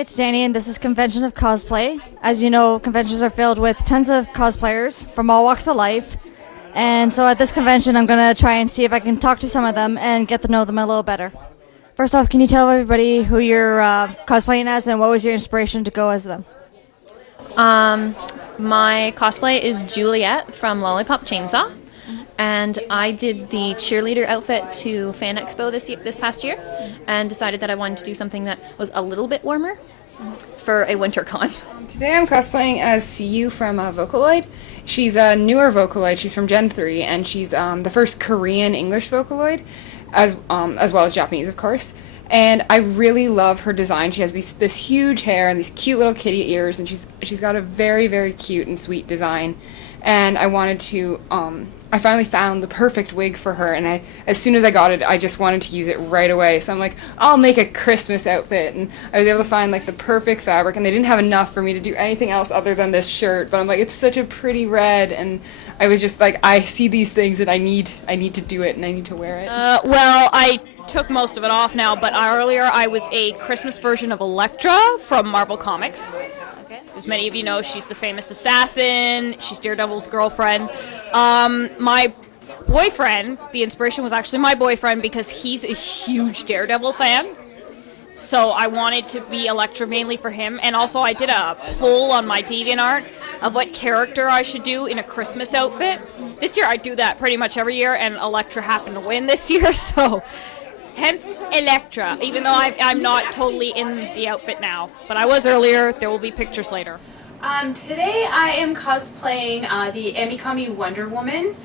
it's Danny, and this is Convention of Cosplay. As you know, conventions are filled with tons of cosplayers from all walks of life. And so at this convention, I'm going to try and see if I can talk to some of them and get to know them a little better. First off, can you tell everybody who you're cosplaying as and what was your inspiration to go as them? My cosplay is Juliet from Lollipop Chainsaw. And I did the cheerleader outfit to Fan Expo this past year, and decided that I wanted to do something that was a little bit warmer for a winter con. Today I'm cosplaying as CU from Vocaloid. She's a newer Vocaloid. She's from Gen 3, and she's the first Korean English Vocaloid, as well as Japanese, of course. And I really love her design. She has this huge hair and these cute little kitty ears, and she's got a very, very cute and sweet design. And I wanted to I finally found the perfect wig for her, and as soon as I got it, I just wanted to use it right away. So I'm like, I'll make a Christmas outfit, and I was able to find like the perfect fabric, and they didn't have enough for me to do anything else other than this shirt. But I'm like, it's such a pretty red, and I was just like, I see these things, and I need to do it, and I need to wear it. Well, I took most of it off now, but earlier I was a Christmas version of Elektra from Marvel Comics. As many of you know, she's the famous assassin. She's Daredevil's girlfriend. My boyfriend, the inspiration was actually my boyfriend because he's a huge Daredevil fan. So I wanted to be Elektra mainly for him. And also I did a poll on my DeviantArt of what character I should do in a Christmas outfit. This year I do that pretty much every year, and Elektra happened to win this year, so hence Elektra, even though I'm not totally in the outfit now. But I was earlier. There will be pictures later. Today I am cosplaying the Amikami Wonder Woman,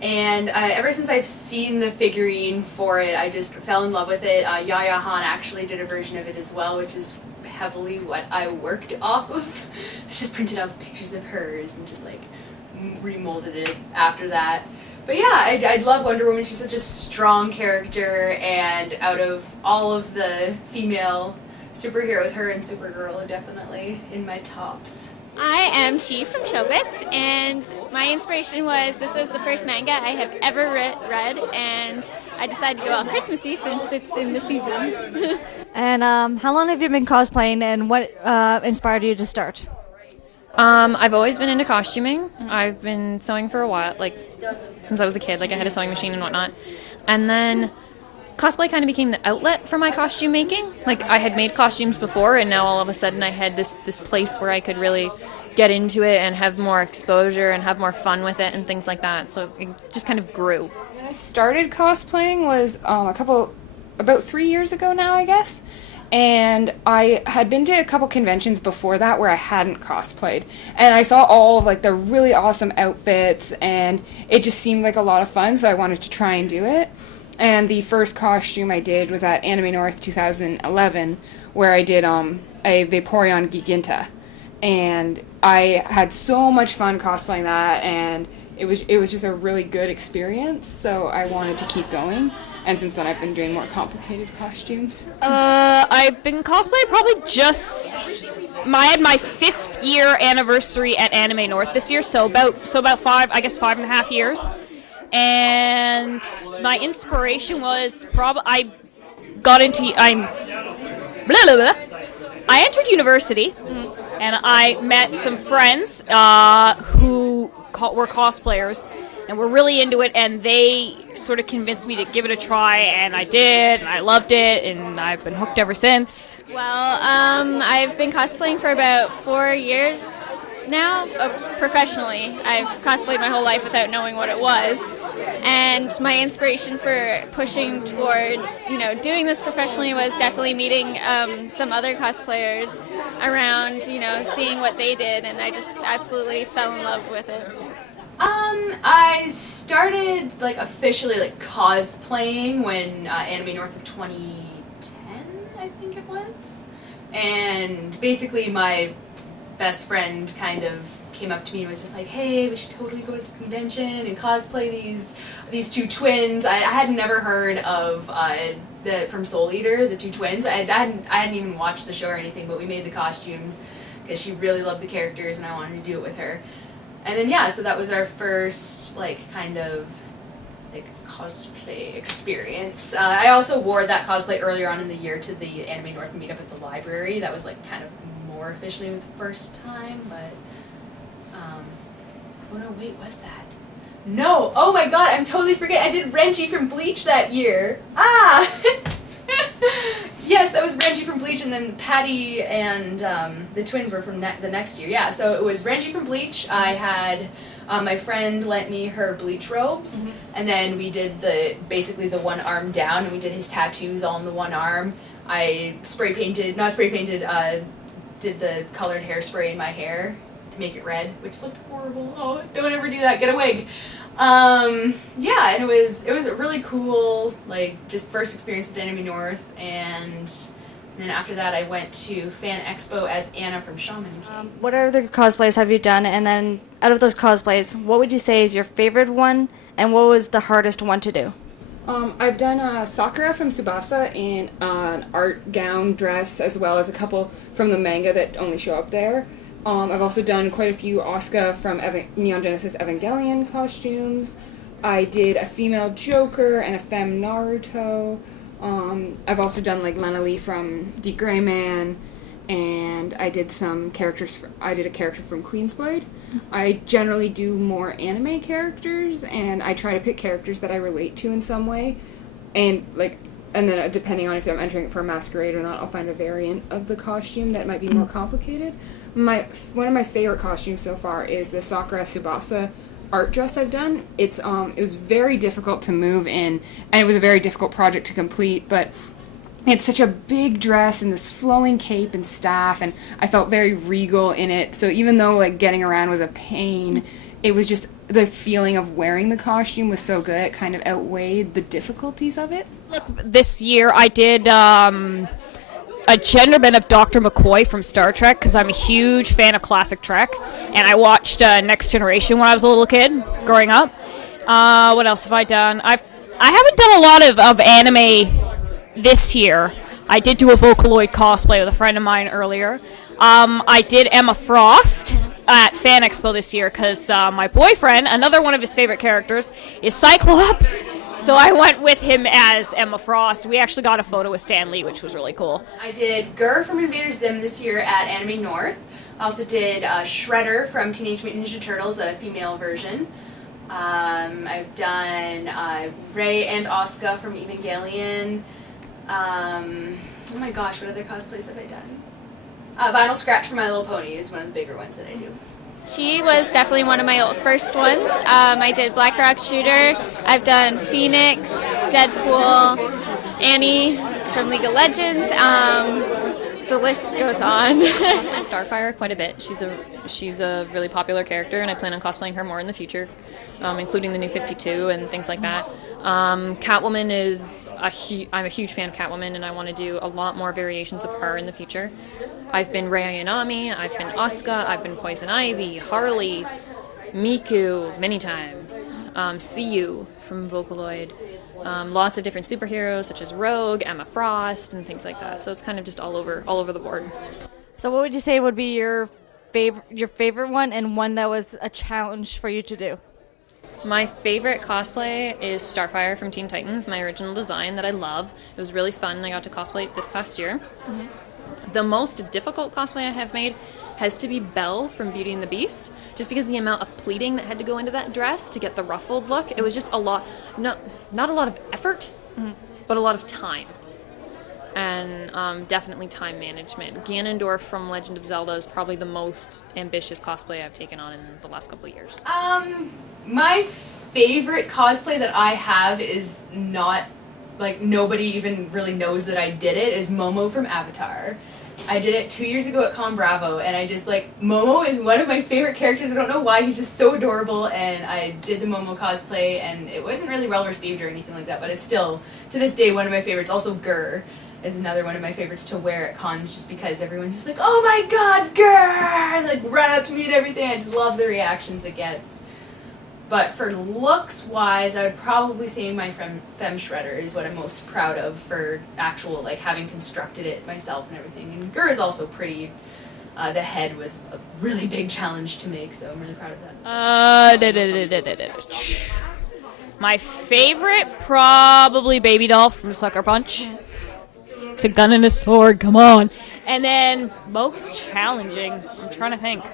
and ever since I've seen the figurine for it, I just fell in love with it. Yaya Han actually did a version of it as well, which is heavily what I worked off of. I just printed out pictures of hers and just like remolded it after that. But yeah, I love Wonder Woman. She's such a strong character, and out of all of the female superheroes, her and Supergirl are definitely in my tops. I am Chi from Showbits, and my inspiration was this was the first manga I have ever read, and I decided to go all Christmassy since it's in the season. And how long have you been cosplaying, and what inspired you to start? I've always been into costuming. I've been sewing for a while, like since I was a kid. Like I had a sewing machine and whatnot. And then cosplay kind of became the outlet for my costume making. Like I had made costumes before, and now all of a sudden I had this place where I could really get into it and have more exposure and have more fun with it and things like that. So it just kind of grew. When I started cosplaying was about 3 years ago now, I guess. And I had been to a couple conventions before that where I hadn't cosplayed. And I saw all of like the really awesome outfits, and it just seemed like a lot of fun, so I wanted to try and do it. And the first costume I did was at Anime North 2011, where I did a Vaporeon Giginta. And I had so much fun cosplaying that, and it was just a really good experience, so I wanted to keep going. And since then, I've been doing more complicated costumes. I've been cosplaying probably I had my 5th year anniversary at Anime North this year, so about 5.5 years. And my inspiration was I entered university, and I met some friends who were cosplayers and were really into it, and they sort of convinced me to give it a try, and I did, and I loved it, and I've been hooked ever since. Well, I've been cosplaying for about 4 years now, professionally. I've cosplayed my whole life without knowing what it was, and my inspiration for pushing towards, doing this professionally was definitely meeting some other cosplayers around, seeing what they did, and I just absolutely fell in love with it. I started officially cosplaying when Anime North of 2010, I think it was. And basically my best friend kind of came up to me and was just like, hey, we should totally go to this convention and cosplay these two twins. I had never heard of from Soul Eater, the two twins. I hadn't even watched the show or anything, but we made the costumes because she really loved the characters and I wanted to do it with her. And then so that was our first kind of like cosplay experience. I also wore that cosplay earlier on in the year to the Anime North meetup at the library. That was like kind of more officially the first time, but oh no, wait, was that? No! Oh my god, I'm totally forgetting. I did Renji from Bleach that year. Ah! Yes, that was Renji from Bleach, and then Patty and the twins were from the next year. Yeah, so it was Renji from Bleach. I had my friend lent me her Bleach robes, and then we did basically the one arm down, and we did his tattoos all in the one arm. I did the colored hairspray in my hair to make it red, which looked horrible. Oh, don't ever do that. Get a wig. Yeah, and it was a really cool, like, just first experience with Anime North, and then after that I went to Fan Expo as Anna from Shaman King. What other cosplays have you done? And then out of those cosplays, what would you say is your favorite one, and what was the hardest one to do? I've done Sakura from Tsubasa in an art gown dress, as well as a couple from the manga that only show up there. I've also done quite a few Asuka from Neon Genesis Evangelion costumes. I did a female Joker and a femme Naruto. I've also done like Lena Lee from The Gray Man, and I did some characters. I did a character from Queen's Blade. I generally do more anime characters, and I try to pick characters that I relate to in some way, and then depending on if I'm entering it for a masquerade or not, I'll find a variant of the costume that might be more complicated. One of my favorite costumes so far is the Sakura Tsubasa art dress I've done. It was very difficult to move in, and it was a very difficult project to complete, but it's such a big dress and this flowing cape and staff, and I felt very regal in it. So even though like getting around was a pain, it was just the feeling of wearing the costume was so good. It kind of outweighed the difficulties of it. This year I did a gender bend of Dr. McCoy from Star Trek, because I'm a huge fan of classic Trek, and I watched Next Generation when I was a little kid growing up. What else have I done? I haven't done a lot of anime this year. I did do a Vocaloid cosplay with a friend of mine earlier. I did Emma Frost at Fan Expo this year because my boyfriend, another one of his favorite characters, is Cyclops. So I went with him as Emma Frost. We actually got a photo with Stan Lee, which was really cool. I did Gur from Invader Zim this year at Anime North. I also did Shredder from Teenage Mutant Ninja Turtles, a female version. I've done Rei and Asuka from Evangelion. Oh my gosh, what other cosplays have I done? Vinyl Scratch for My Little Pony is one of the bigger ones that I do. She was definitely one of my first ones. I did Black Rock Shooter. I've done Phoenix, Deadpool, Annie from League of Legends. The list goes on. And Starfire quite a bit. She's a really popular character, and I plan on cosplaying her more in the future, including the new 52 and things like that. Catwoman is I'm a huge fan of Catwoman, and I want to do a lot more variations of her in the future. I've been Rei Ayanami, I've been Asuka, I've been Poison Ivy, Harley, Miku many times, Siyu from Vocaloid, lots of different superheroes such as Rogue, Emma Frost, and things like that. So it's kind of just all over the board. So what would you say would be your favorite one, and one that was a challenge for you to do? My favorite cosplay is Starfire from Teen Titans, my original design that I love. It was really fun. I got to cosplay it this past year. Mm-hmm. The most difficult cosplay I have made has to be Belle from Beauty and the Beast, just because the amount of pleating that had to go into that dress to get the ruffled look. It was just a lot, not a lot of effort, but a lot of time. And definitely time management. Ganondorf from Legend of Zelda is probably the most ambitious cosplay I've taken on in the last couple of years. My favorite cosplay that I have is not, like, nobody even really knows that I did it, is Momo from Avatar. I did it 2 years ago at Con Bravo, and I just, like, Momo is one of my favorite characters. I don't know why, he's just so adorable, and I did the Momo cosplay, and it wasn't really well received or anything like that, but it's still, to this day, one of my favorites. Also, Gur is another one of my favorites to wear at cons, just because everyone's just like, oh my god, Gur! Like, run up to me and everything. I just love the reactions it gets. But for looks-wise, I would probably say my Femme Shredder is what I'm most proud of for actual, like, having constructed it myself and everything. And Gur is also pretty, the head was a really big challenge to make, so I'm really proud of that. My favorite, probably Baby Doll from Sucker Punch. It's a gun and a sword, come on. And then most challenging, I'm trying to think.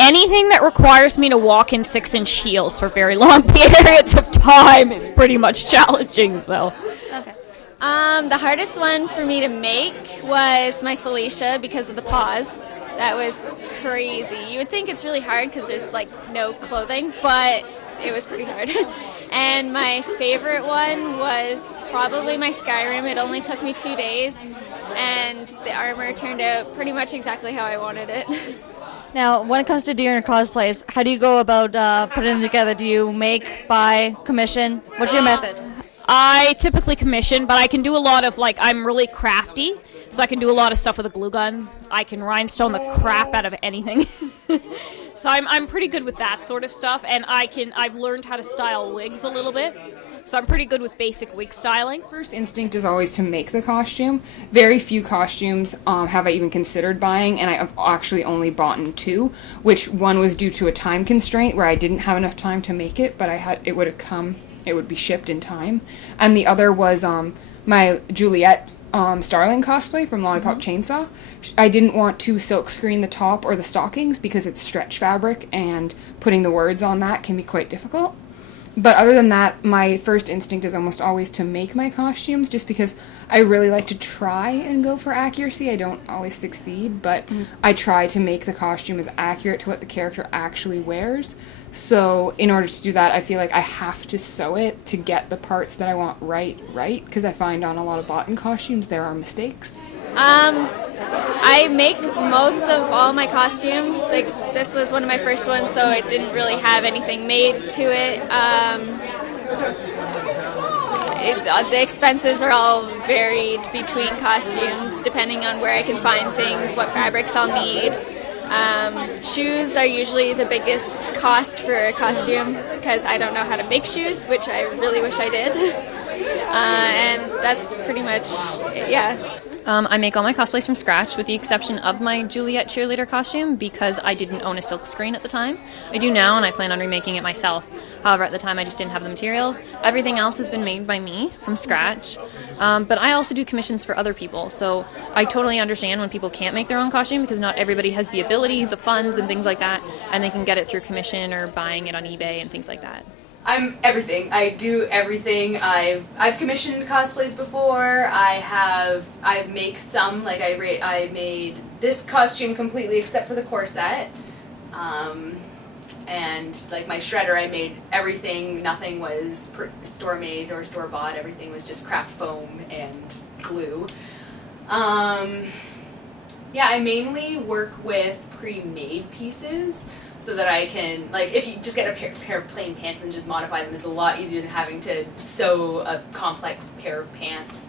Anything that requires me to walk in 6-inch heels for very long periods of time is pretty much challenging, so. Okay. The hardest one for me to make was my Felicia because of the paws. That was crazy. You would think it's really hard because there's like no clothing, but it was pretty hard. And my favorite one was probably my Skyrim. It only took me 2 days, and the armor turned out pretty much exactly how I wanted it. Now, when it comes to doing your cosplays, how do you go about putting them together? Do you make, buy, commission? What's your method? I typically commission, but I can do a lot of, like, I'm really crafty, so I can do a lot of stuff with a glue gun. I can rhinestone the crap out of anything. So I'm pretty good with that sort of stuff, and I've learned how to style wigs a little bit. So I'm pretty good with basic wig styling. First instinct is always to make the costume. Very few costumes have I even considered buying, and I've actually only bought 2, which one was due to a time constraint where I didn't have enough time to make it, but it would be shipped in time. And the other was my Juliet Starling cosplay from Lollipop Chainsaw. I didn't want to silk screen the top or the stockings because it's stretch fabric, and putting the words on that can be quite difficult. But other than that, my first instinct is almost always to make my costumes, just because I really like to try and go for accuracy. I don't always succeed, but I try to make the costume as accurate to what the character actually wears. So in order to do that, I feel like I have to sew it to get the parts that I want right, because I find on a lot of bought-in costumes there are mistakes. I make most of all my costumes. Like, this was one of my first ones, so it didn't really have anything made to it. The expenses are all varied between costumes, depending on where I can find things, what fabrics I'll need. Shoes are usually the biggest cost for a costume because I don't know how to make shoes, which I really wish I did. And that's pretty much it, yeah. I make all my cosplays from scratch with the exception of my Juliet cheerleader costume because I didn't own a silk screen at the time. I do now and I plan on remaking it myself. However, at the time I just didn't have the materials. Everything else has been made by me from scratch. But I also do commissions for other people, so I totally understand when people can't make their own costume because not everybody has the ability, the funds, and things like that, and they can get it through commission or buying it on eBay and things like that. I'm everything. I do everything. I've commissioned cosplays before. I make some, like I made this costume completely except for the corset. And like my shredder, I made everything. Nothing was store made or store bought. Everything was just craft foam and glue. Yeah, I mainly work with pre-made pieces. So that I can, like, if you just get a pair of plain pants and just modify them, it's a lot easier than having to sew a complex pair of pants.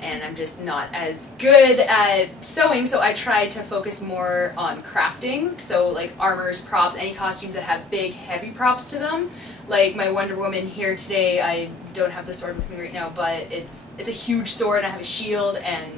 And I'm just not as good at sewing, so I try to focus more on crafting. So, like, armors, props, any costumes that have big, heavy props to them. Like my Wonder Woman here today, I don't have the sword with me right now, but it's a huge sword, and I have a shield, and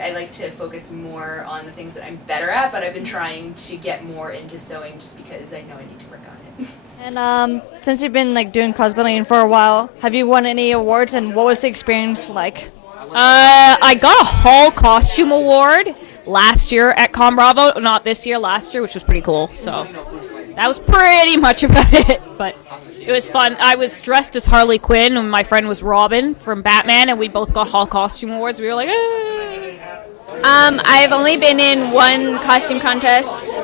I like to focus more on the things that I'm better at, but I've been trying to get more into sewing just because I know I need to work on it. And since you've been like doing cosplaying for a while, have you won any awards, and what was the experience like? I got a Hall Costume Award last year at Con Bravo, not this year, last year, which was pretty cool. So that was pretty much about it, but it was fun. I was dressed as Harley Quinn, and my friend was Robin from Batman, and we both got Hall Costume Awards. We were like, ah. I've only been in one costume contest.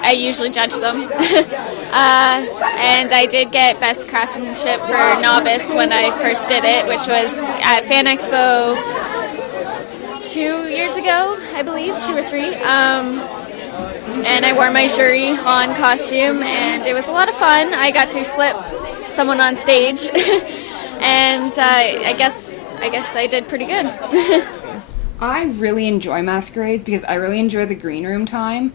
I usually judge them. And I did get Best Craftsmanship for Novice when I first did it, which was at Fan Expo 2 years ago, I believe, 2 or 3. And I wore my Shuri Han costume, and it was a lot of fun. I got to flip someone on stage, and I guess I did pretty good. I really enjoy masquerades because I really enjoy the green room time.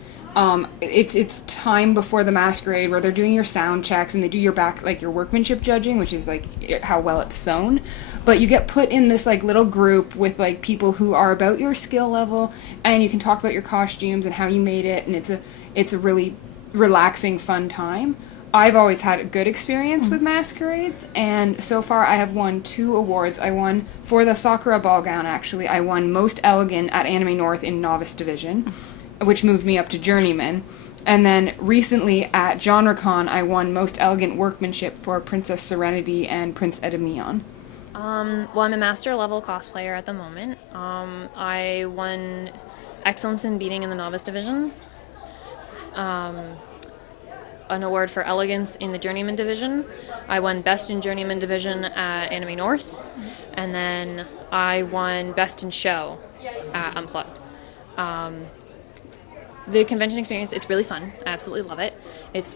It's time before the masquerade where they're doing your sound checks and they do your your workmanship judging, which is like how well it's sewn. But you get put in this like little group with like people who are about your skill level, and you can talk about your costumes and how you made it, and it's a really relaxing, fun time. I've always had a good experience with masquerades, and so far I have won 2 awards. I won for the Sakura ball gown, actually. I won Most Elegant at Anime North in Novice Division, which moved me up to Journeyman. And then recently at GenreCon, I won Most Elegant Workmanship for Princess Serenity and Prince Edemion. Well, I'm a master level cosplayer at the moment. I won Excellence in Beating in the Novice Division, an award for Elegance in the Journeyman Division. I won Best in Journeyman Division at Anime North, and then I won Best in Show at Unplugged. The convention experience, it's really fun. I absolutely love it. It's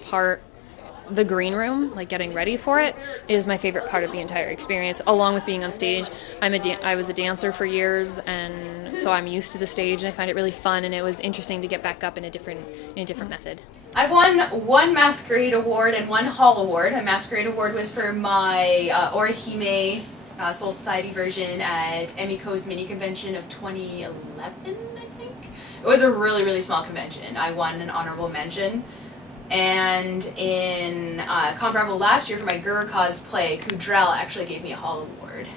the green room, like getting ready for it, is my favorite part of the entire experience, along with being on stage. I was a dancer for years, and so I'm used to the stage, and I find it really fun, and it was interesting to get back up in a different method. I've won 1 Masquerade Award and 1 Hall Award. A Masquerade Award was for my Orihime Soul Society version at Emiko's mini convention of 2011, I think. It was a really, really small convention. I won an honorable mention. And in Con Bravo last year for my Gura cosplay, Kudrell actually gave me a Hall Award.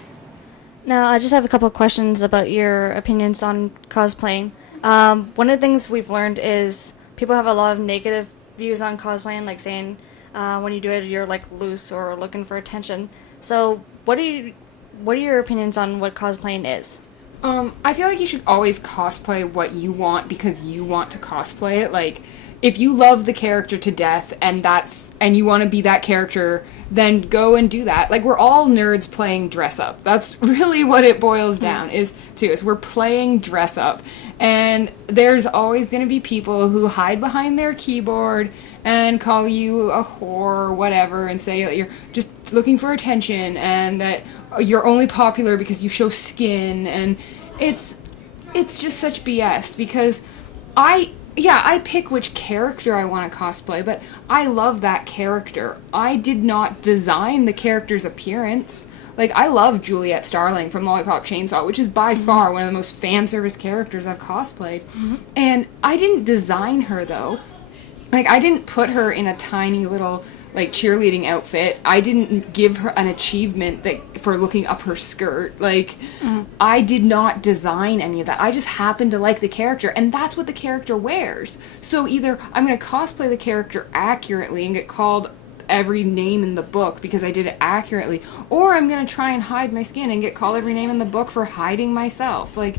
Now, I just have a couple of questions about your opinions on cosplaying. One of the things we've learned is people have a lot of negative views on cosplaying, like saying when you do it, you're like loose or looking for attention. So, what are your opinions on what cosplaying is? I feel like you should always cosplay what you want because you want to cosplay it. Like, if you love the character to death and you want to be that character, then go and do that. Like, we're all nerds playing dress up. That's really what it boils down is we're playing dress up. And there's always going to be people who hide behind their keyboard and call you a whore or whatever and say that you're just looking for attention and that you're only popular because you show skin, and it's just such BS because I pick which character I want to cosplay, but I love that character. I did not design the character's appearance. Like, I love Juliet Starling from Lollipop Chainsaw, which is by far one of the most fan service characters I've cosplayed. And I didn't design her, though. Like, I didn't put her in a tiny little, like, cheerleading outfit. I didn't give her an achievement for looking up her skirt. Like, I did not design any of that. I just happened to like the character, and that's what the character wears. So either I'm going to cosplay the character accurately and get called every name in the book because I did it accurately, or I'm going to try and hide my skin and get called every name in the book for hiding myself. Like,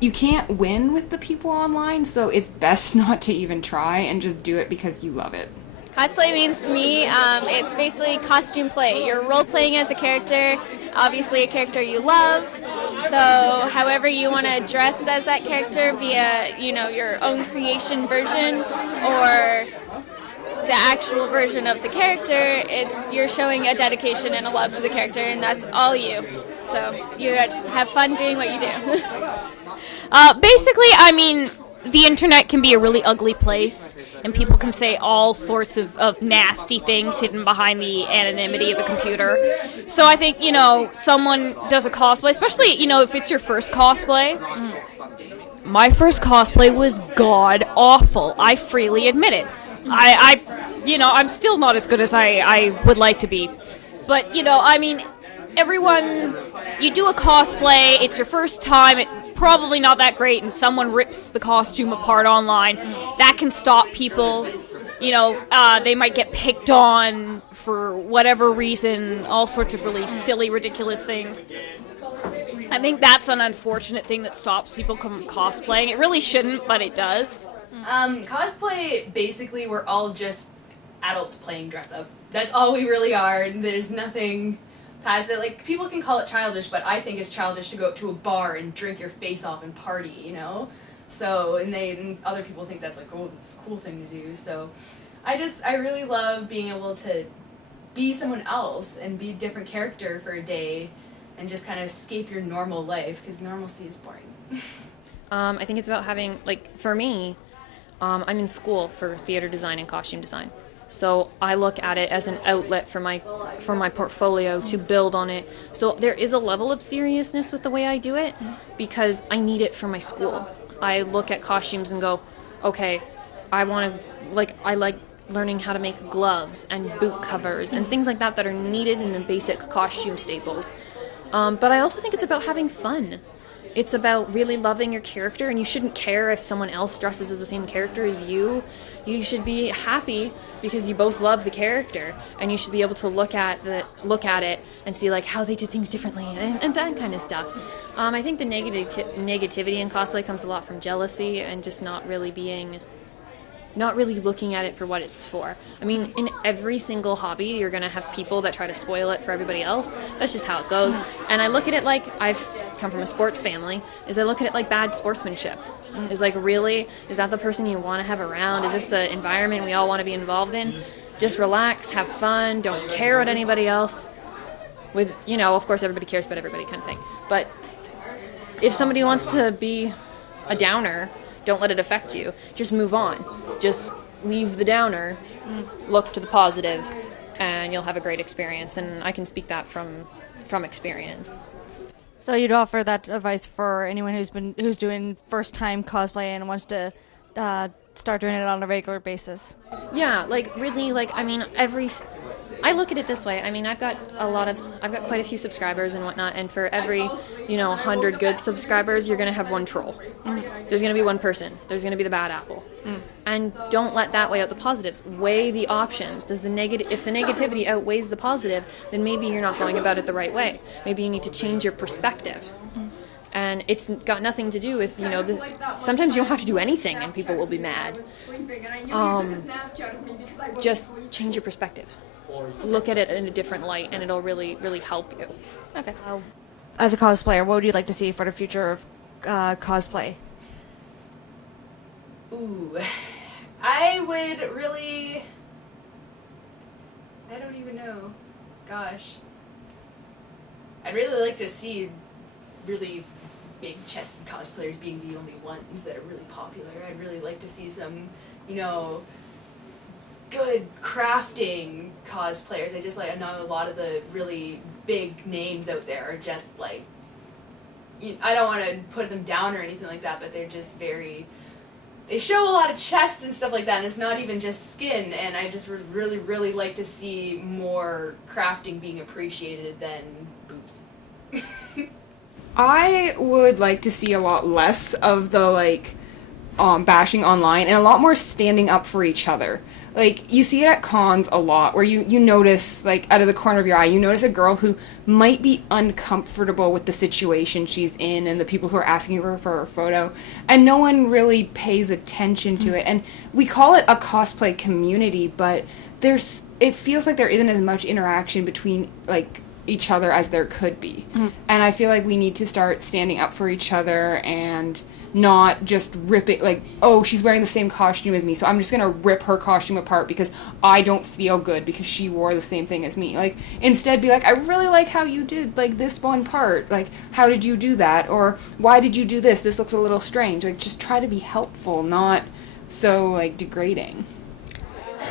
you can't win with the people online, so it's best not to even try and just do it because you love it. Cosplay means to me, it's basically costume play. You're role-playing as a character, obviously a character you love, so however you want to dress as that character via, your own creation version or the actual version of the character, you're showing a dedication and a love to the character, and that's all you. So you just have fun doing what you do. Basically, I mean, the internet can be a really ugly place, and people can say all sorts of nasty things hidden behind the anonymity of a computer. So I think, someone does a cosplay, especially, if it's your first cosplay. My first cosplay was god-awful. I freely admit it. I'm still not as good as I would like to be. But, everyone, you do a cosplay, it's your first time, it's probably not that great, and someone rips the costume apart online. That can stop people. They might get picked on for whatever reason, all sorts of really silly, ridiculous things. I think that's an unfortunate thing that stops people from cosplaying. It really shouldn't, but it does. Cosplay, basically, we're all just adults playing dress up. That's all we really are. There's nothing past it. Like, people can call it childish, but I think it's childish to go up to a bar and drink your face off and party, So, and other people think that's like, oh, that's a cool thing to do. So, I really love being able to be someone else and be a different character for a day and just kind of escape your normal life, because normalcy is boring. I think it's about having, for me, I'm in school for theater design and costume design. So I look at it as an outlet for my portfolio to build on it. So there is a level of seriousness with the way I do it because I need it for my school. I look at costumes and go, okay, I want to, I like learning how to make gloves and boot covers and things like that that are needed in the basic costume staples. But I also think it's about having fun. It's about really loving your character, and you shouldn't care if someone else dresses as the same character as you. You should be happy because you both love the character, and you should be able to look at it and see like how they did things differently and that kind of stuff. I think the negativity in cosplay comes a lot from jealousy and just not really looking at it for what it's for. I mean, in every single hobby, you're going to have people that try to spoil it for everybody else. That's just how it goes. And I look at it like, I've come from a sports family, I look at it like bad sportsmanship. Is like, really? Is that the person you want to have around? Is this the environment we all want to be involved in? Just relax, have fun, don't care what anybody else. With, of course everybody cares about everybody kind of thing. But if somebody wants to be a downer, don't let it affect you. Just move on. Just leave the downer, look to the positive, and you'll have a great experience. And I can speak that from experience. So you'd offer that advice for anyone who's doing first time cosplay and wants to start doing it on a regular basis? Yeah, I look at it this way. I mean, I've got quite a few subscribers and whatnot, and for every, 100 good subscribers, you're going to have one troll. There's going to be one person. There's going to be the bad apple. And don't let that weigh out the positives. Weigh the options. If the negativity outweighs the positive, then maybe you're not going about it the right way. Maybe you need to change your perspective. And it's got nothing to do with, sometimes you don't have to do anything and people will be mad. Just change your perspective. Look at it in a different light, and it'll really, really help you. Okay. As a cosplayer, what would you like to see for the future of cosplay? Ooh, I would really... I don't even know. Gosh. I'd really like to see really big-chested cosplayers being the only ones that are really popular. I'd really like to see some, good crafting cosplayers. I know a lot of the really big names out there are just like, I don't want to put them down or anything like that, but they're just they show a lot of chest and stuff like that, and it's not even just skin, and I just would really, really like to see more crafting being appreciated than boobs. I would like to see a lot less of the bashing online and a lot more standing up for each other. Like, you see it at cons a lot, where you notice, out of the corner of your eye, you notice a girl who might be uncomfortable with the situation she's in and the people who are asking her for her photo, and no one really pays attention to it. And we call it a cosplay community, but it feels like there isn't as much interaction between, each other as there could be. And I feel like we need to start standing up for each other and not just rip it, oh, she's wearing the same costume as me, so I'm just gonna rip her costume apart because I don't feel good because she wore the same thing as me. Instead be I really like how you did, this one part. How did you do that? Or, why did you do this? This looks a little strange. Just try to be helpful, not so, degrading.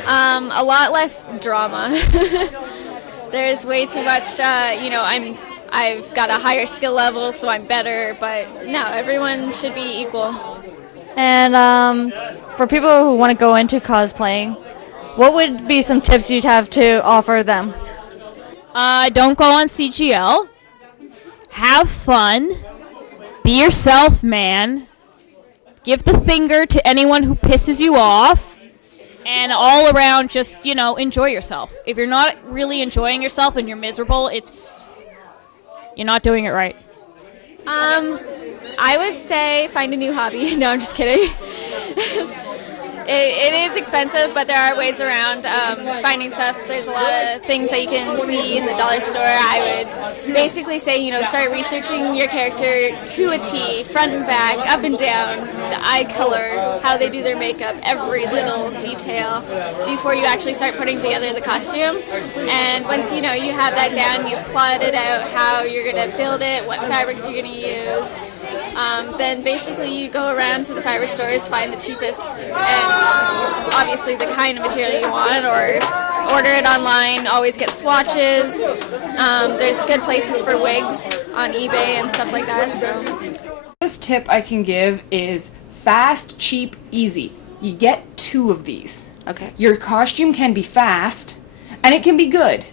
A lot less drama. There's way too much, I've got a higher skill level, so I'm better, but no, everyone should be equal. And for people who want to go into cosplaying, what would be some tips you'd have to offer them? Don't go on CGL. Have fun. Be yourself, man. Give the finger to anyone who pisses you off. And all around, just, enjoy yourself. If you're not really enjoying yourself and you're miserable, you're not doing it right. I would say find a new hobby. No, I'm just kidding. It is expensive, but there are ways around finding stuff. There's a lot of things that you can see in the dollar store. I would basically say, start researching your character to a T, front and back, up and down, the eye color, how they do their makeup, every little detail before you actually start putting together the costume. And once you have that down, you've plotted out how you're going to build it, what fabrics you're going to use. Then basically you go around to the fabric stores, find the cheapest and obviously the kind of material you want, or order it online, always get swatches. There's good places for wigs on eBay and stuff like that. So. This tip I can give is fast, cheap, easy. You get 2 of these. Okay. Your costume can be fast, and it can be good,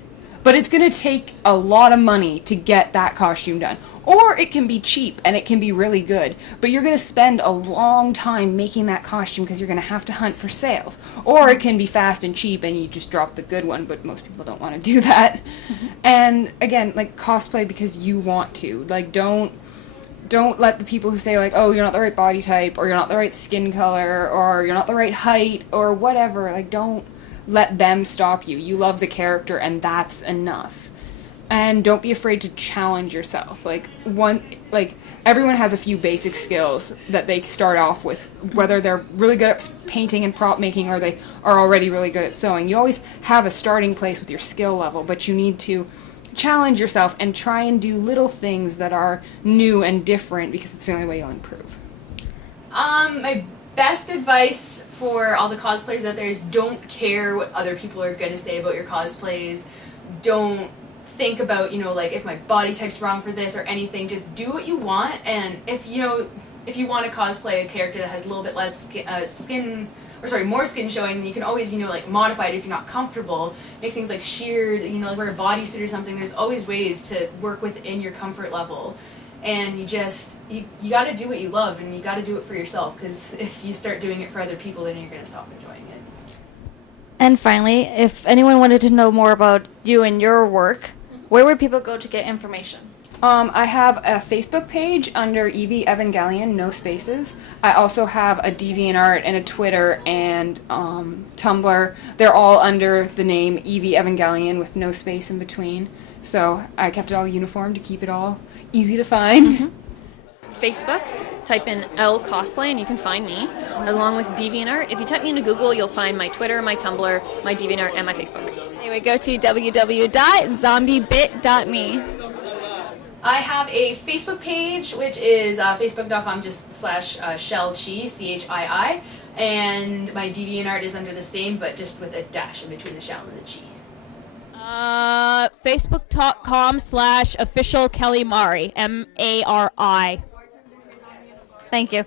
but it's going to take a lot of money to get that costume done. Or it can be cheap, and it can be really good, but you're going to spend a long time making that costume because you're going to have to hunt for sales. Or it can be fast and cheap, and you just drop the good one, but most people don't want to do that. And again, like, cosplay because you want to. Like, don't let the people who say, like, oh, you're not the right body type, or you're not the right skin color, or you're not the right height, or whatever, like, don't let them stop you. You love the character, and that's enough. And don't be afraid to challenge yourself. Like, everyone has a few basic skills that they start off with, whether they're really good at painting and prop making, or they are already really good at sewing. You always have a starting place with your skill level, but you need to challenge yourself and try and do little things that are new and different, because it's the only way you'll improve. My best advice for all the cosplayers out there is don't care what other people are going to say about your cosplays. Don't think about, like, if my body type's wrong for this or anything. Just do what you want, and if you want to cosplay a character that has a little bit less more skin showing, then you can always, like, modify it if you're not comfortable. Make things like sheared, like wear a bodysuit or something. There's always ways to work within your comfort level. And you got to do what you love, and you got to do it for yourself, because if you start doing it for other people, then you're going to stop enjoying it. And finally, if anyone wanted to know more about you and your work, where would people go to get information? I have a Facebook page under Evie Evangelion, no spaces. I also have a DeviantArt and a Twitter and Tumblr. They're all under the name Evie Evangelion with no space in between. So I kept it all uniform to keep it all easy to find. Facebook, type in L Cosplay and you can find me, along with DeviantArt. If you type me into Google, you'll find my Twitter, my Tumblr, my DeviantArt, and my Facebook. Anyway, go to www.zombiebit.me. I have a Facebook page, which is facebook.com/Shelle-chii, Chii, and my DeviantArt is under the same, but just with a dash in between the Shell and the Chi. Facebook.com/official Kelly Mari, Mari. Thank you.